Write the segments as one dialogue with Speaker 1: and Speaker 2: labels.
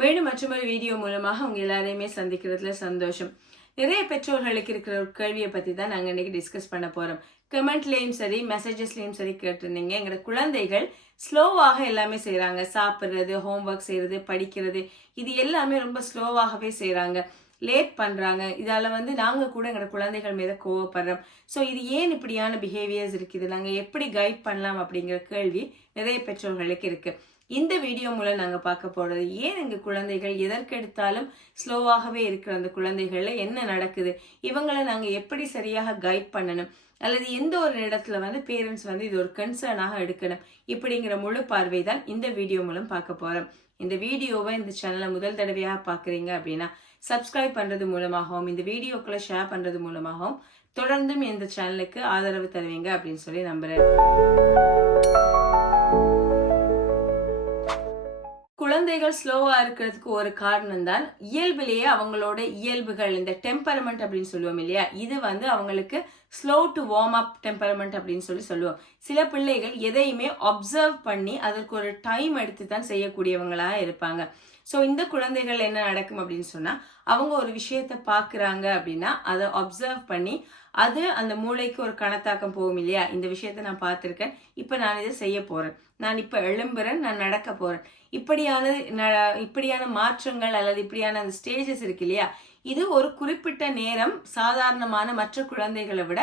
Speaker 1: மேலும் மற்றொரு வீடியோ மூலமாக உங்க எல்லாரையுமே சந்திக்கிறதுல சந்தோஷம். நிறைய பெற்றோர்களுக்கு இருக்கிற ஒரு கேள்வியை பத்தி தான் நாங்க இன்னைக்கு டிஸ்கஸ் பண்ண போறோம். கமெண்ட்லயும் சரி மெசேஜஸ்லயும் சரி கேட்டிருந்தீங்க. எங்களோட குழந்தைகள் ஸ்லோவாக எல்லாமே செய்கிறாங்க சாப்பிட்றது ஹோம்ஒர்க் செய்யறது படிக்கிறது இது எல்லாமே ரொம்ப ஸ்லோவாகவே செய்கிறாங்க லேட் பண்றாங்க. இதால வந்து நாங்க கூட எங்களோட குழந்தைகள் மீது கோவப்படுறோம். ஸோ இது ஏன் இப்படியான பிஹேவியர்ஸ் இருக்குது? நாங்க எப்படி கைட் பண்ணலாம் அப்படிங்கிற கேள்வி நிறைய பெற்றோர்களுக்கு இருக்கு. இந்த வீடியோ மூலம் நாங்கள் பார்க்க போகிறது ஏன் எங்கள் குழந்தைகள் எதற்கெடுத்தாலும் ஸ்லோவாகவே இருக்கிற அந்த குழந்தைகளில் என்ன நடக்குது? இவங்களை நாங்கள் எப்படி சரியாக கைட் பண்ணணும்? அல்லது எந்த ஒரு இடத்துல வந்து பேரண்ட்ஸ் வந்து இது ஒரு கன்சர்னாக எடுக்கணும்? இப்படிங்கிற முழு பார்வை தான் இந்த வீடியோ மூலம் பார்க்க போகிறோம் இந்த வீடியோவை இந்த சேனலை முதல் தடவையாக பார்க்குறீங்க அப்படின்னா சப்ஸ்கிரைப் பண்ணுறது மூலமாகவும் இந்த வீடியோக்களை ஷேர் பண்ணுறது மூலமாகவும் தொடர்ந்தும் இந்த சேனலுக்கு ஆதரவு தருவீங்க அப்படின்னு சொல்லி நம்புகிறேன் குழந்தைகள் ஸ்லோவாக இருக்கிறதுக்கு ஒரு காரணம் தான் இயல்பிலேயே அவங்களோட இயல்புகள் இந்த டெம்பரமெண்ட் அப்படின்னு சொல்லுவோம் இல்லையா? இது வந்து அவங்களுக்கு slow to warm up temperament அப்படின்னு சொல்லி சொல்லுவோம். சில பிள்ளைகள் எதையுமே அப்சர்வ் பண்ணி அதற்கு ஒரு டைம் எடுத்து தான் செய்யக்கூடியவங்களா இருப்பாங்க. ஸோ இந்த குழந்தைகள் என்ன நடக்கும் அப்படின்னு சொன்னால் அவங்க ஒரு விஷயத்தை பார்க்குறாங்க அப்படின்னா அதை அப்சர்வ் பண்ணி அது அந்த மூளைக்கு ஒரு கணத்தாக்கம் போகும் இல்லையா? இந்த விஷயத்த நான் பார்த்துருக்கேன். இப்போ நான் இதை செய்ய போறேன். நான் இப்போ எழும்புறேன் நான் நடக்க போகிறேன் இப்படியான இப்படியான மாற்றங்கள் அல்லது இப்படியான அந்த ஸ்டேஜஸ் இருக்கு இல்லையா? இது ஒரு குறிப்பிட்ட நேரம் சாதாரணமான மற்ற குழந்தைகளை விட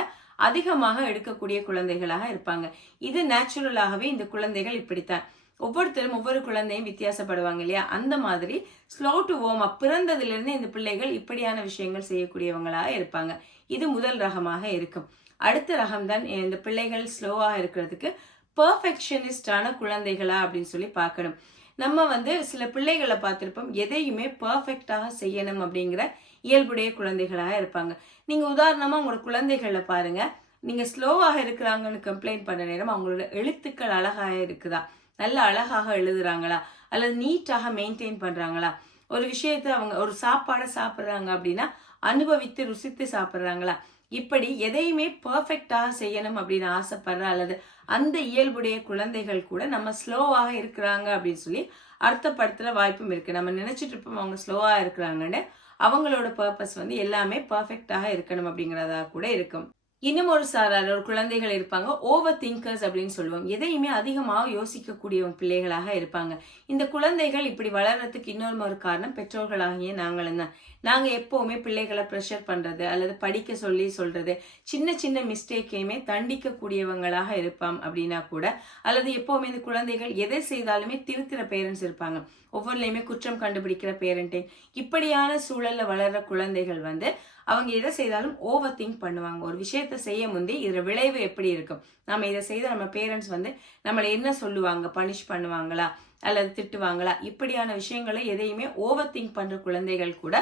Speaker 1: அதிகமாக எடுக்கக்கூடிய குழந்தைகளாக இருப்பாங்க. இது நேச்சுரலாகவே இந்த குழந்தைகள் இப்படித்தான். ஒவ்வொருத்தரும் ஒவ்வொரு குழந்தையும் வித்தியாசப்படுவாங்க இல்லையா? அந்த மாதிரி ஸ்லோ டு ஓம் அப் பிறந்ததுலேருந்து இந்த பிள்ளைகள் இப்படியான விஷயங்கள் செய்யக்கூடியவங்களாக இருப்பாங்க. இது முதல் ரகமாக இருக்கும். அடுத்த ரகம் தான் இந்த பிள்ளைகள் ஸ்லோவாக இருக்கிறதுக்கு பர்ஃபெக்ஷனிஸ்டான குழந்தைகளா அப்படின்னு சொல்லி பார்க்கணும். நம்ம வந்து சில பிள்ளைகளை பார்த்துருப்போம் எதையுமே பர்ஃபெக்டாக செய்யணும் அப்படிங்கிற இயல்புடைய குழந்தைகளாக இருப்பாங்க. நீங்கள் உதாரணமாக உங்களோட குழந்தைகளை பாருங்கள் நீங்கள் ஸ்லோவாக இருக்கிறாங்கன்னு கம்ப்ளைண்ட் பண்ண நேரம் அவங்களோட எழுத்துக்கள் அழகாக இருக்குதா? நல்ல அழகாக எழுதுறாங்களா? அல்லது நீட்டாக மெயின்டைன் பண்ணுறாங்களா ஒரு விஷயத்தை அவங்க ஒரு சாப்பாடை சாப்பிட்றாங்க அப்படின்னா அனுபவித்து ருசித்து சாப்பிட்றாங்களா? இப்படி எதையுமே பர்ஃபெக்டாக செய்யணும் அப்படின்னு ஆசைப்படுற அல்லது அந்த இயல்புடைய குழந்தைகள் கூட நம்ம ஸ்லோவாக இருக்கிறாங்க அப்படின்னு சொல்லி அர்த்தப்படுத்துகிற வாய்ப்பும் இருக்குது நம்ம நினச்சிட்டு இருப்போம் அவங்க ஸ்லோவாக இருக்கிறாங்கன்னு. அவங்களோட பர்பஸ் வந்து எல்லாமே பர்ஃபெக்டாக இருக்கணும் அப்படிங்கிறதா கூட இருக்கும். இன்னும் ஒரு சாரார் ஒரு குழந்தைகள் இருப்பாங்க. ஓவர் திங்கர்ஸ் அப்படின்னு சொல்லுவோம். எதையுமே அதிகமாக யோசிக்கக்கூடியவங்க பிள்ளைகளாக இருப்பாங்க. இந்த குழந்தைகள் இப்படி வளர்றதுக்கு இன்னொரு ஒரு காரணம் பெற்றோர்களாகிய நாங்களும் தான். நாங்கள் எப்போவுமே பிள்ளைகளை ப்ரெஷர் பண்ணுறது அல்லது படிக்க சொல்லி சொல்கிறது சின்ன சின்ன மிஸ்டேக்கையுமே தண்டிக்கக்கூடியவங்களாக இருப்பாம் அப்படின்னா கூட அல்லது எப்போவுமே இந்த குழந்தைகள் எதை செய்தாலுமே திருத்துற பேரண்ட்ஸ் இருப்பாங்க. ஒவ்வொருலையுமே குற்றம் கண்டுபிடிக்கிற பேரண்ட்டே இப்படியான சூழலில் வளர்கிற குழந்தைகள் வந்து அவங்க எதை செய்தாலும் ஓவர் திங்க் பண்ணுவாங்க. ஒரு விஷயத்த செய்ய முந்தி இதில் விளைவு எப்படி இருக்கும்? நம்ம இதை செய்த நம்ம பேரண்ட்ஸ் வந்து நம்மளை என்ன சொல்லுவாங்க? பனிஷ் பண்ணுவாங்களா? அல்லது திட்டுவாங்களா? இப்படியான விஷயங்களை எதையுமே ஓவர் திங்க் பண்ணுற குழந்தைகள் கூட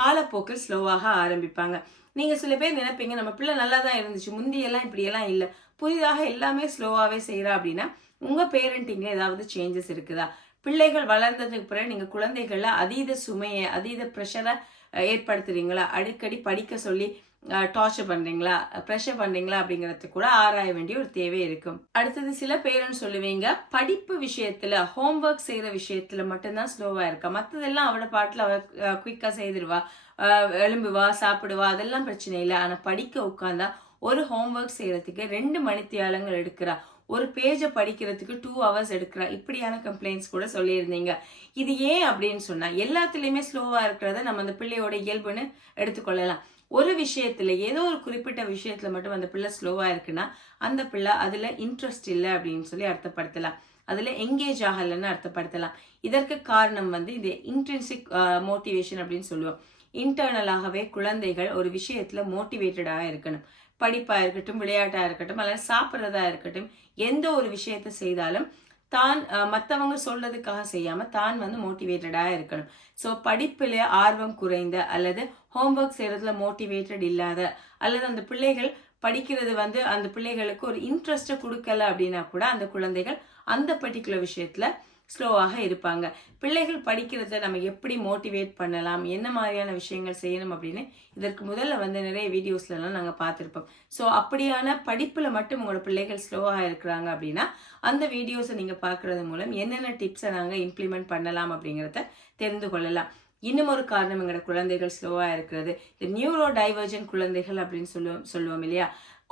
Speaker 1: காலப்போக்கில் ஸ்லோவாக ஆரம்பிப்பாங்க. நீங்கள் சில பேர் நினைப்பீங்க நம்ம பிள்ளை நல்லா தான் இருந்துச்சு முந்தியெல்லாம் இப்படியெல்லாம் இல்லை. புதிதாக எல்லாமே ஸ்லோவாகவே செய்கிறா அப்படின்னா உங்கள் பேரண்டிங்கில் ஏதாவது சேஞ்சஸ் இருக்குதா? பிள்ளைகள் வளர்ந்ததுக்கு பிறகு நீங்கள் குழந்தைகளில் அதீத சுமையை அதீத ப்ரெஷரை ஏற்படுத்துறீங்களா? அடிக்கடி படிக்க சொல்லி டார்ச்சர் பண்றீங்களா? ப்ரெஷர் பண்றீங்களா? அப்படிங்கறது கூட ஆராய வேண்டிய ஒரு தேவை இருக்கும். அடுத்தது சில பேரண்ட்ஸ் சொல்லுவீங்க? படிப்பு விஷயத்துல ஹோம்ஒர்க் செய்யற விஷயத்துல மட்டும்தான் ஸ்லோவா இருக்கா? மத்ததெல்லாம் அவட பாட்டுல அவ குயிக்கா செய்திருவா. எலும்புவா சாப்பிடுவா அதெல்லாம் பிரச்சனை இல்லை. ஆனா படிக்க உட்காந்தா ஒரு ஹோம்ஒர்க் செய்யறதுக்கு ரெண்டு மணித்தியாலங்கள் எடுக்கிறா. ஒரு பேஜை படிக்கிறதுக்கு டூ ஹவர்ஸ் எடுக்கிறா இப்படியான கம்ப்ளைண்ட்ஸ் கூட சொல்லியிருந்தீங்க. இது ஏன் அப்படின்னு சொன்னா எல்லாத்துலேயுமே ஸ்லோவா இருக்கிறத நம்ம அந்த பிள்ளையோட இயல்புன்னு எடுத்துக்கொள்ளலாம். ஒரு விஷயத்துல ஏதோ ஒரு குறிப்பிட்ட விஷயத்துல மட்டும் அந்த பிள்ளை ஸ்லோவா இருக்குன்னா அந்த பிள்ளை அதுல இன்ட்ரெஸ்ட் இல்லை அப்படின்னு சொல்லி அர்த்தப்படுத்தலாம். அதுல எங்கேஜ் ஆகலைன்னு அர்த்தப்படுத்தலாம். இதற்கு காரணம் வந்து இது இன்ட்ரென்சிக் மோட்டிவேஷன் அப்படின்னு சொல்லுவோம். இன்டர்னலாகவே குழந்தைகள் ஒரு விஷயத்துல மோட்டிவேட்டடாக இருக்கணும். படிப்பாக இருக்கட்டும் விளையாட்டாக இருக்கட்டும் அல்லது சாப்பிட்றதா இருக்கட்டும் எந்த ஒரு விஷயத்தை செய்தாலும் தான் மற்றவங்க சொல்றதுக்காக செய்யாமல் தான் வந்து மோட்டிவேட்டடாக இருக்கணும். ஸோ படிப்பில் ஆர்வம் குறைந்த அல்லது ஹோம்ஒர்க் செய்கிறதுல மோட்டிவேட்டட் இல்லாத அல்லது அந்த பிள்ளைகள் படிக்கிறது வந்து அந்த பிள்ளைகளுக்கு ஒரு இன்ட்ரெஸ்ட்டை கொடுக்கல அப்படின்னா கூட அந்த குழந்தைகள் அந்த பர்டிகுலர் விஷயத்தில் ஸ்லோவாக இருப்பாங்க. பிள்ளைகள் படிக்கிறத நம்ம எப்படி மோட்டிவேட் பண்ணலாம்? என்ன மாதிரியான விஷயங்கள் செய்யணும் அப்படின்னு இதற்கு முதல்ல வந்து நிறைய வீடியோஸ்லலாம் நாங்கள் பார்த்துருப்போம். ஸோ அப்படியான படிப்பில் மட்டும் உங்களோட பிள்ளைகள் ஸ்லோவாக இருக்கிறாங்க அப்படின்னா அந்த வீடியோஸை நீங்கள் பார்க்குறது மூலம் என்னென்ன டிப்ஸை நாங்கள் இம்ப்ளிமெண்ட் பண்ணலாம் அப்படிங்கிறத தெரிந்து கொள்ளலாம். இன்னும் ஒரு காரணம் எங்களோட குழந்தைகள் ஸ்லோவாக இருக்கிறது. இந்த நியூரோ டைவர்ஜென்ட் குழந்தைகள் அப்படின்னு சொல்லுவோம் சொல்லுவோம் இல்லையா?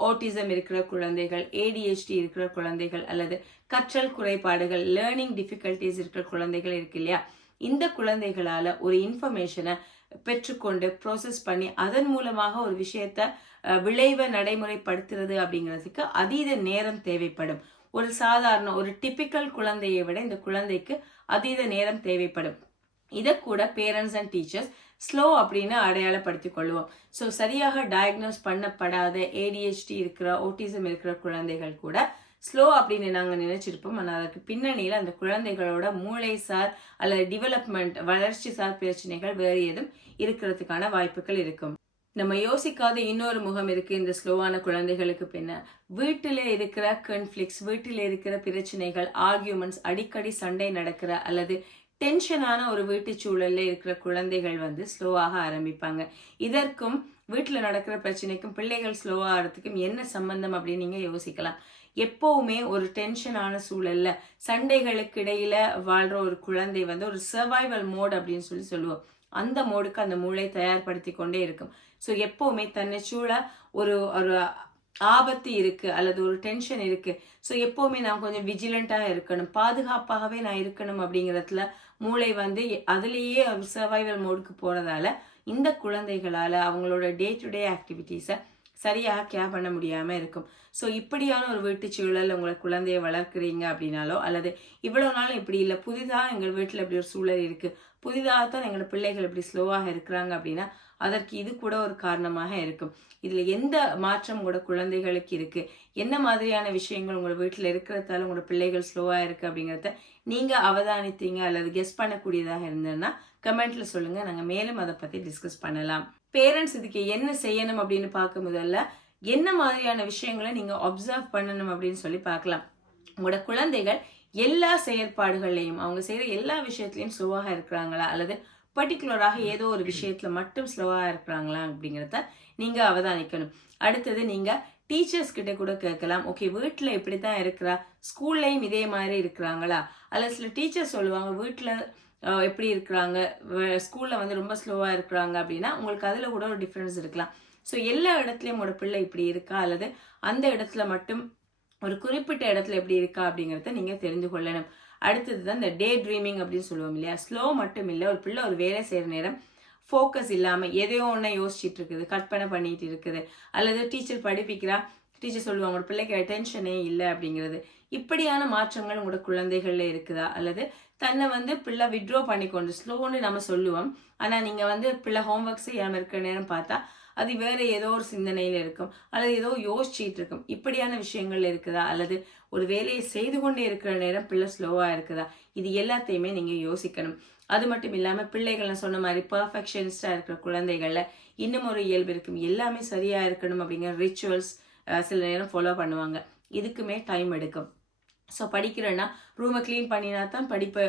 Speaker 1: ஓட்டிசம் இருக்கிற குழந்தைகள் ஏடிஹெச்டி இருக்கிற குழந்தைகள் அல்லது கற்றல் குறைபாடுகள் லேர்னிங் டிஃபிகல்டிஸ் இருக்கிற குழந்தைகள் இருக்கு இல்லையா? இந்த குழந்தைகளால் ஒரு இன்ஃபர்மேஷனை பெற்றுக்கொண்டு ப்ரோசஸ் பண்ணி அதன் மூலமாக ஒரு விஷயத்த விளைவை நடைமுறைப்படுத்துறது அப்படிங்கிறதுக்கு அதீத நேரம் தேவைப்படும். ஒரு சாதாரண ஒரு டிபிக்கல் குழந்தையை விட இந்த குழந்தைக்கு அதீத நேரம் தேவைப்படும். இதை கூட பேரண்ட்ஸ் அண்ட் டீச்சர்ஸ் ஸ்லோ அப்படின்னு அடையாளப்படுத்திக் கொள்வோம். ஸோ சரியாக டயக்னோஸ் பண்ணப்படாத ஏடிஹெச்டி இருக்கிற ஓட்டிசம் இருக்கிற குழந்தைகள் கூட ஸ்லோ அப்படின்னு நாங்கள் நினைச்சிருப்போம். ஆனால் அதற்கு பின்னணியில் அந்த குழந்தைகளோட மூளை சார் அல்லது டிவலப்மெண்ட் வளர்ச்சி சார் பிரச்சனைகள் வேறு எதுவும் இருக்கிறதுக்கான வாய்ப்புகள் இருக்கும். நம்ம யோசிக்காத இன்னொரு முகம் இருக்கு. இந்த ஸ்லோவான குழந்தைகளுக்கு பின்ன வீட்டில் இருக்கிற கன்ஃப்ளிக்ஸ் வீட்டில் இருக்கிற பிரச்சனைகள் ஆர்கியூமெண்ட்ஸ் அடிக்கடி சண்டை நடக்கிற அல்லது டென்ஷனான ஒரு வீட்டு சூழல்ல இருக்கிற குழந்தைகள் வந்து ஸ்லோவாக ஆரம்பிப்பாங்க. இதற்கும் வீட்டில் நடக்கிற பிரச்சனைக்கும் பிள்ளைகள் ஸ்லோவாகிறதுக்கும் என்ன சம்பந்தம் அப்படின்னு நீங்க யோசிக்கலாம். எப்போவுமே ஒரு டென்ஷனான சூழல்ல சண்டைகளுக்கு இடையில வாழ்ற ஒரு குழந்தை வந்து ஒரு சர்வைவல் மோட் அப்படின்னு சொல்லி சொல்லுவோம். அந்த மோடுக்கு அந்த மூளை தயார்படுத்தி கொண்டே இருக்கும். ஸோ எப்போவுமே தன்னை சூழ ஒரு ஒரு ஆபத்து இருக்கு அல்லது ஒரு டென்ஷன் இருக்கு. ஸோ எப்போவுமே நான் கொஞ்சம் விஜிலண்டாக இருக்கணும். பாதுகாப்பாகவே நான் இருக்கணும் அப்படிங்கிறதுல மூளை வந்து அதுலேயே சர்வைவல் மோடுக்கு போறதால இந்த குழந்தைகளால அவங்களோட டே டு டே ஆக்டிவிட்டீஸை சரியாக கேர் பண்ண முடியாமல் இருக்கும். ஸோ இப்படியான ஒரு வீட்டு சூழல் உங்களை குழந்தைய வளர்க்குறீங்க அப்படின்னாலோ அல்லது இவ்வளோ நாளும் இப்படி இல்லை புதிதாக எங்கள் வீட்டில் இப்படி ஒரு சூழல் இருக்குது புதிதாக தான் எங்களோட பிள்ளைகள் இப்படி ஸ்லோவாக இருக்கிறாங்க அப்படின்னா அதற்கு இது கூட ஒரு காரணமாக இருக்கும். இதில் எந்த மாற்றம் உங்களோட குழந்தைகளுக்கு இருக்குது என்ன மாதிரியான விஷயங்கள் உங்கள் வீட்டில் இருக்கிறதால உங்களோட பிள்ளைகள் ஸ்லோவாக இருக்குது அப்படிங்கிறத நீங்கள் அவதானித்தீங்க அல்லது கெஸ் பண்ணக்கூடியதாக இருந்ததுன்னா கமெண்ட்ல சொல்லுங்க. நாங்க மேலும் அதை பத்தி டிஸ்கஸ் பண்ணலாம். பேரண்ட்ஸ் இதுக்கு என்ன செய்யணும் அப்படின்னு பார்க்கும் முதல்ல என்ன மாதிரியான விஷயங்களை நீங்க அப்சர்வ் பண்ணணும் அப்படின்னு சொல்லி பார்க்கலாம். உங்களோட குழந்தைகள் எல்லா செயற்பாடுகள்லையும் அவங்க செய்யற எல்லா விஷயத்திலையும் ஸ்லோவாக இருக்கிறாங்களா? அல்லது பர்டிகுலராக ஏதோ ஒரு விஷயத்துல மட்டும் ஸ்லோவாக இருக்கிறாங்களா? அப்படிங்கிறத நீங்க அவதானிக்கணும். அடுத்தது நீங்க டீச்சர்ஸ் கிட்ட கூட கேட்கலாம். ஓகே வீட்டில் இப்படி தான் இருக்கிறா? ஸ்கூல்லையும் இதே மாதிரி இருக்கிறாங்களா? அல்லது சில டீச்சர்ஸ் சொல்லுவாங்க வீட்டில் எப்படி இருக்கிறாங்க? ஸ்கூலில் வந்து ரொம்ப ஸ்லோவாக இருக்கிறாங்க அப்படின்னா உங்களுக்கு அதில் கூட ஒரு டிஃப்ரென்ஸ் இருக்கலாம். ஸோ எல்லா இடத்துலையும் உங்களோட பிள்ளை இப்படி இருக்கா? அல்லது அந்த இடத்துல மட்டும் ஒரு குறிப்பிட்ட இடத்துல எப்படி இருக்கா? அப்படிங்கிறத நீங்கள் தெரிந்து கொள்ளணும். அடுத்தது தான் இந்த டே ட்ரீமிங் அப்படின்னு சொல்லுவோம் இல்லையா? ஸ்லோ மட்டும் இல்லை ஒரு பிள்ளை ஒரு வேலை செய்கிற நேரம் ஃபோக்கஸ் இல்லாமல் எதையோ ஒன்று யோசிச்சுட்டு இருக்குது கற்பனை பண்ணிட்டு இருக்குது. அல்லது டீச்சர் படிப்பிக்கிறா டீச்சர் சொல்லுவாங்க ஒரு பிள்ளைக்கு அட்டென்ஷனே இல்லை அப்படிங்கிறது. இப்படியான மாற்றங்கள் உங்களோட குழந்தைகளில் இருக்குதா? அல்லது தன்னை வந்து பிள்ளை விட்ரோ பண்ணிக்கொண்டு ஸ்லோன்னு நம்ம சொல்லுவோம். ஆனால் நீங்கள் வந்து பிள்ளை ஹோம்ஒர்க் செய்யாமல் இருக்கிற நேரம் பார்த்தா அது வேற ஏதோ ஒரு சிந்தனையில் இருக்கும். அல்லது ஏதோ யோசிச்சுட்டு இருக்கும். இப்படியான விஷயங்கள் இருக்குதா? அல்லது ஒரு வேலையை செய்து கொண்டே இருக்கிற நேரம் பிள்ளை ஸ்லோவாக இருக்குதா? இது எல்லாத்தையுமே நீங்கள் யோசிக்கணும். அது மட்டும் இல்லாமல் பிள்ளைகள் சொன்ன மாதிரி பர்ஃபெக்ஷனிஸ்டாக இருக்கிற குழந்தைகளில் இன்னும் ஒரு இயல்பு இருக்கும். எல்லாமே சரியாக இருக்கணும் அப்படிங்கிற ரிச்சுவல்ஸ் சில நேரம் ஃபாலோ பண்ணுவாங்க. இதுக்குமே டைம் எடுக்கும். ஸோ படிக்கிறேன்னா ரூமை க்ளீன் பண்ணினா தான் படிப்பு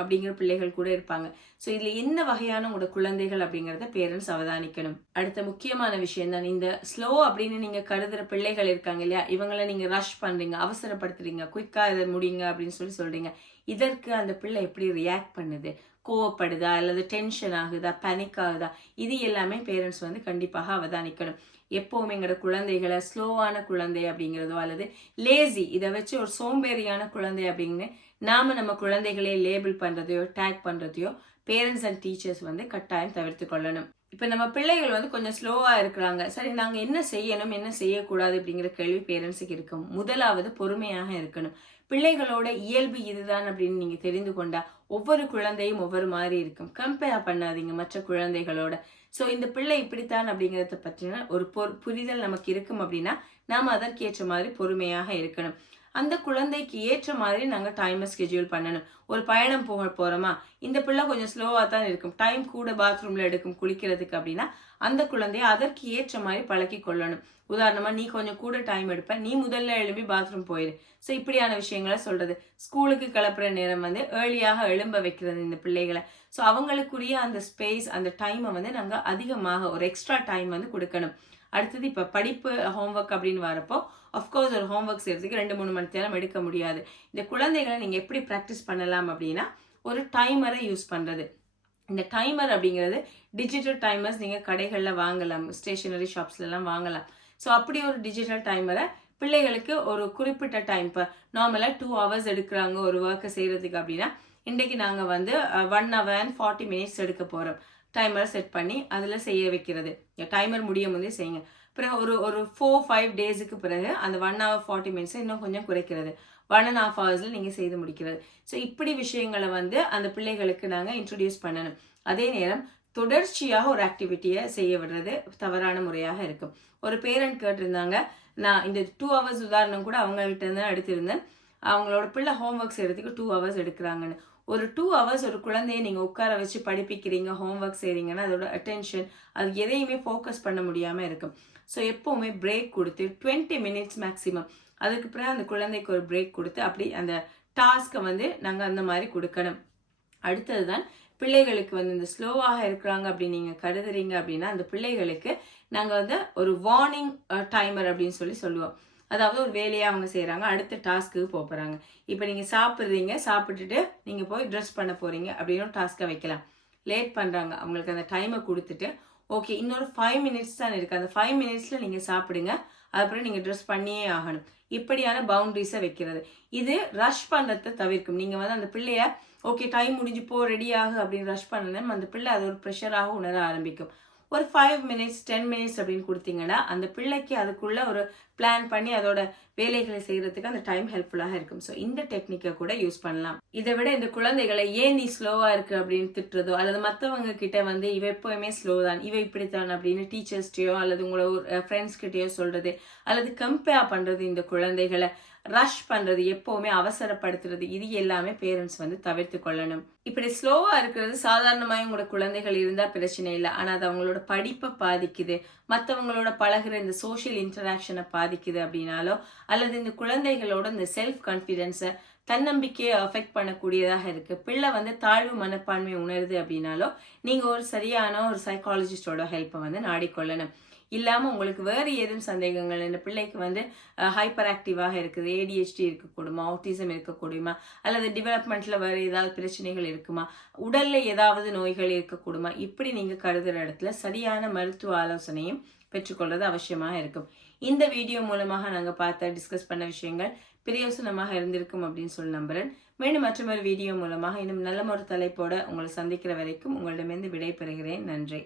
Speaker 1: அப்படிங்கிற பிள்ளைகள் கூட இருப்பாங்க. ஸோ இதில் என்ன வகையான உங்களோட குழந்தைகள் அப்படிங்கிறத பேரண்ட்ஸ் அவதானிக்கணும். அடுத்த முக்கியமான விஷயம் தான் இந்த ஸ்லோ அப்படின்னு நீங்கள் கருதுகிற பிள்ளைகள் இருக்காங்க இல்லையா? இவங்களை நீங்கள் ரஷ் பண்ணுறீங்க அவசரப்படுத்துறீங்க குயிக்காக இதை முடியுங்க அப்படின்னு சொல்லி சொல்கிறீங்க இதற்கு அந்த பிள்ளை எப்படி ரியாக்ட் பண்ணுது? கோவப்படுதா அல்லது டென்ஷன் ஆகுதா பனிக் ஆகுதா இது எல்லாமே பேரண்ட்ஸ் வந்து கண்டிப்பாக அவதானிக்கணும். எப்போவுமே எங்களோட குழந்தைகளை ஸ்லோவான குழந்தை அப்படிங்கிறதோ அல்லது லேசி இதை வச்சு ஒரு சோம்பேறியான குழந்தை அப்படின்னு நாம நம்ம குழந்தைகளே லேபிள் பண்றதையோ டேக் பண்றதையோ பேரண்ட்ஸ் அண்ட் டீச்சர்ஸ் வந்து கட்டாயம் தவிர்த்து கொள்ளணும். இப்போ நம்ம பிள்ளைகள் வந்து கொஞ்சம் ஸ்லோவாக இருக்கிறாங்க. சரி நாங்கள் என்ன செய்யணும் என்ன செய்யக்கூடாது அப்படிங்கிற கேள்வி பேரண்ட்ஸுக்கு இருக்கும். முதலாவது பொறுமையாக இருக்கணும். பிள்ளைகளோட இயல்பு இதுதான் அப்படின்னு நீங்க தெரிந்து கொண்டா ஒவ்வொரு குழந்தையும் ஒவ்வொரு மாதிரி இருக்கும். கம்பேர் பண்ணாதீங்க மற்ற குழந்தைகளோட. ஸோ இந்த பிள்ளை இப்படித்தான் அப்படிங்கறத பற்றின ஒரு பொ- புரிதல் நமக்கு இருக்கும் அப்படின்னா நாம அதற்கேற்ற மாதிரி பொறுமையாக இருக்கணும். அந்த குழந்தைக்கு ஏற்ற மாதிரி நாங்கள் டைமை ஸ்கெட்யூல் பண்ணணும். ஒரு பயணம் போக போகிறோமா இந்த பிள்ளை கொஞ்சம் ஸ்லோவாக தான் இருக்கும். டைம் கூட பாத்ரூமில் எடுக்கும் குளிக்கிறதுக்கு அப்படின்னா அந்த குழந்தைய அதற்கு ஏற்ற மாதிரி பழக்கி கொள்ளணும். உதாரணமாக நீ கொஞ்சம் கூட டைம் எடுப்ப. நீ முதல்ல எழும்பி பாத்ரூம் போயிரு. ஸோ இப்படியான விஷயங்களை சொல்கிறது ஸ்கூலுக்கு கிளப்புற நேரம் வந்து ஏர்லியாக எழும்ப வைக்கிறது இந்த பிள்ளைகளை. ஸோ அவங்களுக்குரிய அந்த ஸ்பேஸ் அந்த டைமை வந்து நாங்கள் அதிகமாக ஒரு எக்ஸ்ட்ரா டைம் வந்து கொடுக்கணும். அடுத்தது இப்போ படிப்பு ஹோம்ஒர்க் அப்படின்னு வரப்போ அஃப்கோர்ஸ் ஒரு ஹோம்ஒர்க் செய்கிறதுக்கு ரெண்டு மூணு மணி நேரம் எடுக்க முடியாது. இந்த குழந்தைகளை நீங்கள் எப்படி ப்ராக்டிஸ் பண்ணலாம் அப்படின்னா ஒரு டைமரை யூஸ் பண்ணுறது இந்த டைமர் அப்படிங்கிறது டிஜிட்டல் டைமர்ஸ் நீங்கள் கடைகளில் வாங்கலாம் ஸ்டேஷனரி ஷாப்ஸ்லாம் வாங்கலாம். ஸோ அப்படி ஒரு டிஜிட்டல் டைமரை பிள்ளைகளுக்கு ஒரு குறிப்பிட்ட டைம் இப்போ நார்மலாக டூ ஹவர்ஸ் எடுக்கிறாங்க ஒரு ஒர்க்கை செய்கிறதுக்கு அப்படின்னா இன்றைக்கு நாங்கள் வந்து one hour and forty minutes எடுக்க போகிறோம் டைமரை செட் பண்ணி அதில் செய்ய வைக்கிறது. டைமர் முடியும் போதே செய்யுங்க. பிறகு ஒரு ஒரு ஃபோர் ஃபைவ் டேஸுக்கு பிறகு அந்த ஒன் ஹவர் ஃபார்ட்டி மினிட்ஸை இன்னும் கொஞ்சம் குறைக்கிறது. ஒன் அண்ட் ஆஃப் ஹவர்ஸில் நீங்கள் செய்து முடிக்கிறது. ஸோ இப்படி விஷயங்களை வந்து அந்த பிள்ளைகளுக்கு நாங்கள் இன்ட்ரடியூஸ் பண்ணணும். அதே நேரம் தொடர்ச்சியாக ஒரு ஆக்டிவிட்டியை செய்ய விடுறது தவறான முறையாக இருக்கும். ஒரு பேரண்ட் கேட்டிருந்தாங்க நான் இந்த டூ ஹவர்ஸ் உதாரணம் கூட அவங்ககிட்ட இருந்து எடுத்திருந்தேன். அவங்களோட பிள்ளை ஹோம்ஒர்க் செய்யறதுக்கு டூ ஹவர்ஸ் எடுக்கிறாங்கன்னு. ஒரு டூ ஹவர்ஸ் ஒரு குழந்தைய நீங்கள் உட்கார வச்சு படிப்பிக்கிறீங்க ஹோம்ஒர்க் செய்கிறீங்கன்னா அதோட அட்டென்ஷன் அது எதையுமே ஃபோக்கஸ் பண்ண முடியாமல் இருக்கும். ஸோ எப்போவுமே பிரேக் கொடுத்து டுவெண்ட்டி மினிட்ஸ் மேக்ஸிமம் அதுக்கு பிறகு அந்த குழந்தைக்கு ஒரு பிரேக் கொடுத்து அப்படி அந்த டாஸ்க்கை வந்து நாங்கள் அந்த மாதிரி கொடுக்கணும். அடுத்தது தான் பிள்ளைகளுக்கு வந்து இந்த ஸ்லோவாக இருக்கிறாங்க அப்படின்னு நீங்கள் கருதுறீங்க அப்படின்னா அந்த பிள்ளைகளுக்கு நாங்கள் வந்து ஒரு வார்னிங் டைமர் uh, அப்படின்னு சொல்லி சொல்லுவோம். அதாவது ஒரு வேலையை அவங்க செய்கிறாங்க அடுத்த டாஸ்க்கு போக போகிறாங்க இப்போ நீங்கள் சாப்பிட்றீங்க சாப்பிட்டுட்டு நீங்கள் போய் ட்ரெஸ் பண்ண போகிறீங்க அப்படின்னு டாஸ்க்கை வைக்கலாம். லேட் பண்ணுறாங்க அவங்களுக்கு அந்த டைமை கொடுத்துட்டு ஓகே இன்னொரு ஃபைவ் மினிட்ஸ் தான் இருக்குது அந்த ஃபைவ் மினிட்ஸில் நீங்கள் சாப்பிடுங்க அதுக்கப்புறம் நீங்கள் ட்ரெஸ் பண்ணியே ஆகணும். இப்படியான பவுண்டரிஸை வைக்கிறது. இது ரஷ் பண்ணுறதை தவிர்க்கும். நீங்கள் வந்து அந்த பிள்ளைய ஓகே டைம் முடிஞ்சு போ ரெடி ஆகு அப்படின்னு ரஷ் பண்ணணும் அந்த பிள்ளை அது ஒரு ப்ரெஷராக உணர ஆரம்பிக்கும். ஒரு ஃபைவ் மினிட்ஸ் டென் மினிட்ஸ் அப்படின்னு கொடுத்தீங்கன்னா அந்த பிள்ளைக்கு அதுக்குள்ள ஒரு பிளான் பண்ணி அதோட வேலைகளை செய்யறதுக்கு அந்த டைம் ஹெல்ப்ஃபுல்லாக இருக்கும். ஸோ இந்த டெக்னிக்கை கூட யூஸ் பண்ணலாம். இதை விட இந்த குழந்தைகளை ஏன் நீ ஸ்லோவா இருக்கு அப்படின்னு திட்டுறதோ அல்லது மற்றவங்க கிட்ட வந்து இவ எப்பவுமே ஸ்லோ தான் இவ இப்படித்தான் அப்படின்னு டீச்சர்ஸ்டையோ அல்லது உங்களோட ஃப்ரெண்ட்ஸ் கிட்டேயோ சொல்றது அல்லது கம்பேர் பண்றது இந்த குழந்தைகளை ரஷ் பண்ணுறது எப்போவுமே அவசரப்படுத்துறது இது எல்லாமே பேரண்ட்ஸ் வந்து தவிர்த்து கொள்ளணும். இப்படி ஸ்லோவாக இருக்கிறது சாதாரணமாக உங்களோட குழந்தைகள் இருந்தால் பிரச்சனை இல்லை. ஆனால் அது அவங்களோட படிப்பை பாதிக்குது. மற்றவங்களோட பழகுற இந்த சோஷியல் இன்டராக்ஷனை பாதிக்குது அப்படின்னாலோ அல்லது இந்த குழந்தைகளோட இந்த செல்ஃப் கான்ஃபிடென்ஸை தன்னம்பிக்கையை அஃபெக்ட் பண்ணக்கூடியதாக இருக்கு. பிள்ளை வந்து தாழ்வு மனப்பான்மை உணருது அப்படின்னாலோ நீங்க ஒரு சரியான ஒரு சைக்காலஜிஸ்டோட ஹெல்ப்பை வந்து நாடிக்கொள்ளணும். இல்லாமல் உங்களுக்கு வேறு ஏதும் சந்தேகங்கள்? இந்த பிள்ளைக்கு வந்து ஹைப்பர் ஆக்டிவாக இருக்குது ஏடிஹெச்டி இருக்கக்கூடுமா ஆட்டிசம் இருக்கக்கூடுமா அல்லது டெவலப்மெண்ட்டில் வேறு ஏதாவது பிரச்சனைகள் இருக்குமா உடலில் ஏதாவது நோய்கள் இருக்கக்கூடுமா? இப்படி நீங்கள் கருதுகிற இடத்துல சரியான மருத்துவ ஆலோசனையும் பெற்றுக்கொள்வது அவசியமாக இருக்கும். இந்த வீடியோ மூலமாக நாங்கள் பார்த்த டிஸ்கஸ் பண்ண விஷயங்கள் பிரயோசனமாக இருந்திருக்கும் அப்படின்னு சொல்லி நம்புகிறேன் மீண்டும் மற்றொரு வீடியோ மூலமாக இன்னும் நல்ல ஒரு தலைப்போட உங்களை சந்திக்கிற வரைக்கும் உங்களிடமிருந்து விடை பெறுகிறேன் நன்றி.